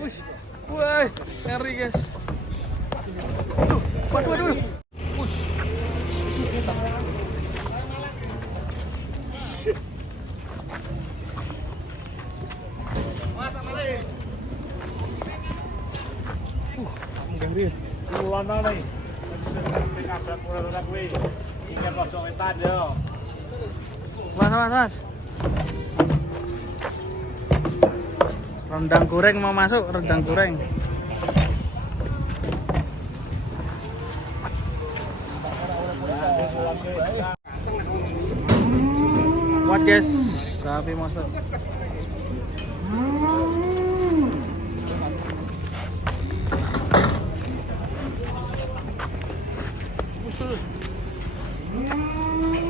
Wush. Wah, ngeri guys. Waduh. Wush. Ngeri. Lono nih. Kabrak ora kuwi. Iki pojok wetan yo. Mas. Rendang goreng mau masuk, rendang goreng. Kuat guys, sapi masuk.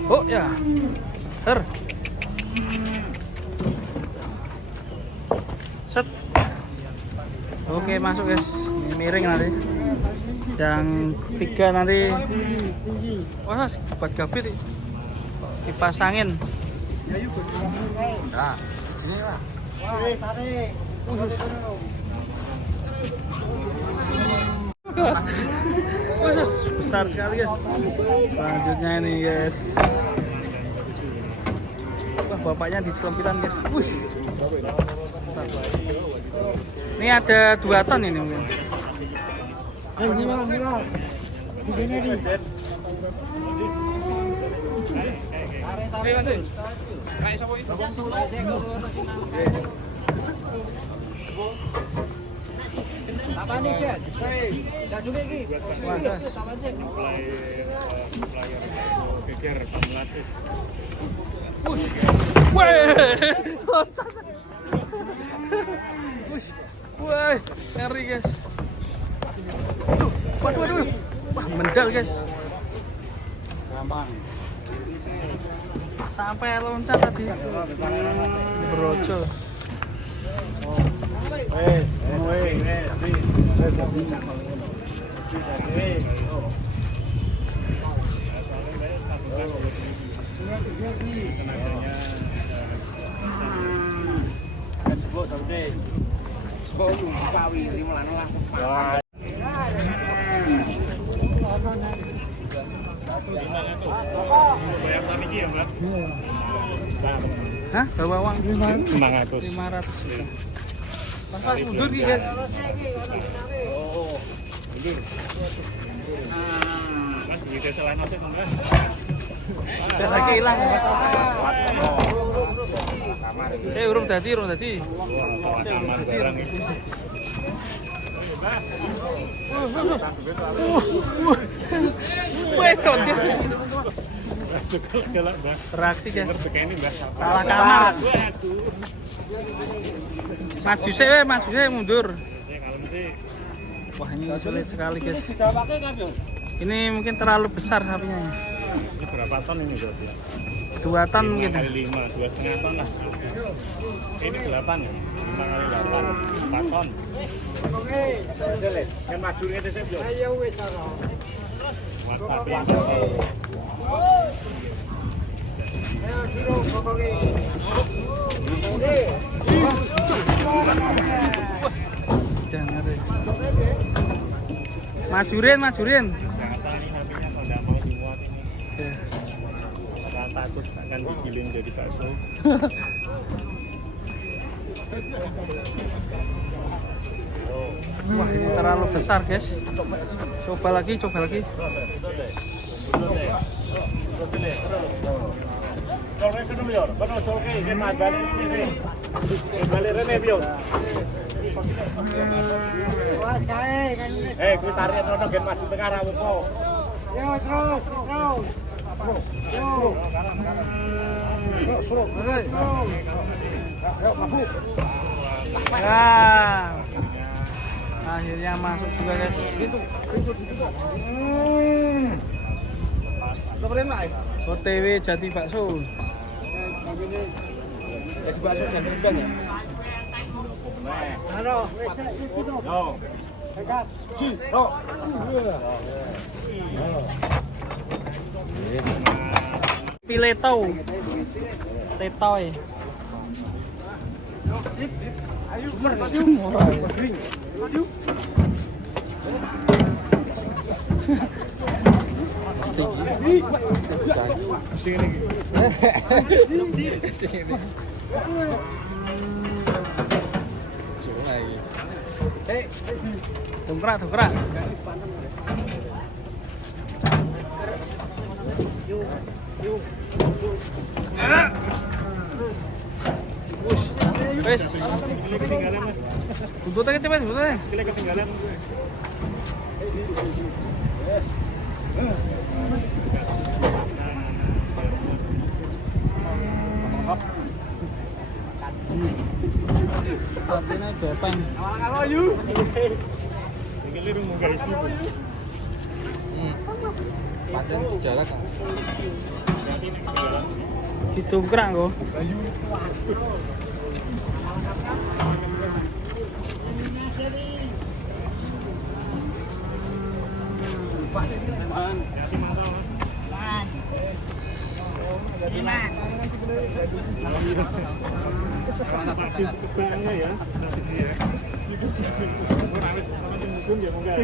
Oh ya, set. Oke masuk guys, ini miring nanti. Yang 3 nanti. Wah, buat gabit dipasangin. Nah, sini lah. Besar sekali guys. Selanjutnya ini guys. Wah, bapaknya di selempitan guys. Wush. Ini ada 2 ton ini mungkin. Apa nih, Chef? Enggak juga iki. Wush. Wush. Wah, ngeri guys. Waduh. Wah, mendal guys. Gampang. Sampai loncat tadi. Brocol. Hah? Bawa uang 500. Pas mundur nih guys. Saya lagi hilang. Saya urung tadi. Weton dia. Reaksi guys. Salah kamar. Maju saya mundur. Wah, ini sulit sekali guys. Ini mungkin terlalu besar sapinya. Ini berapa ton ini berarti? 2 ton mungkin. 5 kali 5, 2,5 ton lah. Ini 8, 5 kali 8, 4 ton. Yang maju ini saya belum. Ayo wes taro. Ayo suruh pokoknya. Jangan deh. Majurin. Takut akan digiling jadi bakso. Wah, ini terlalu besar guys. Coba lagi. Kuwi tarik ono gen maju tengah ra opo. Yo terus. Nah, akhirnya masuk juga guys. OTW jadi bakso. Jadi bakso jam rendang ya? Halo. Pileto. Tetoy. Semua. Tungkrak, tungkrak. Wush, wes. Tuntut aja cepet, tuntut aja. Kalian ketinggalan. Saatnya gepeng. Tinggal di rumah guys. Panjang di jarak kan. Ditungkrak kok. Hati mantap. Bangnya ya. Orang habis sama hukum ya enggak.